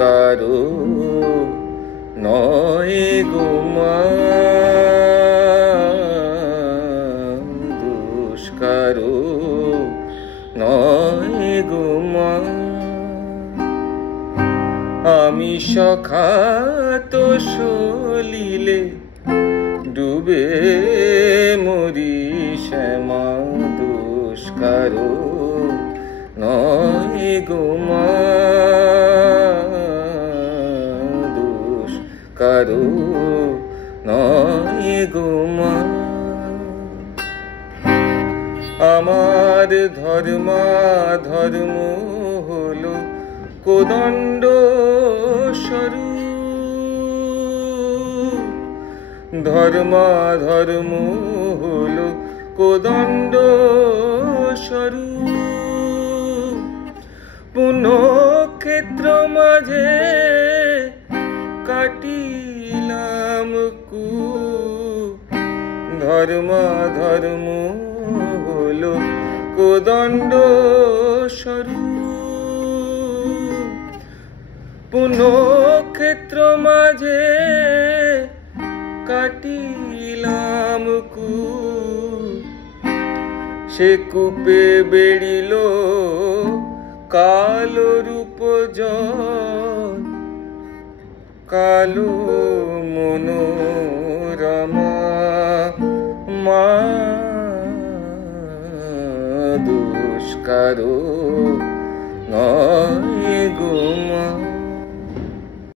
কারো নয় গো মা, দোষ কারো নয় গো মা। আমি সখাত সলিলে ডুবে মরি শ্যামা, দোষ কারো নয় গো মা, দোষ কারো নয় গো মা। আমার ধর্ম হলো কোদণ্ড স্বরূপ, ধর্ম হলো কোদণ্ড স্বরূপ। পুণ্যক্ষেত্র মাঝে কাটিলাম কূপ, ধর্ম হলো কোদণ্ড স্বরূপ। পুণ্যক্ষেত্র মাঝে কাটিলাম কূপ, সে কূপে বেড়িল কালো রূপ জল, কালো মনোরমা মা, দোষ কারো নয় গো মা।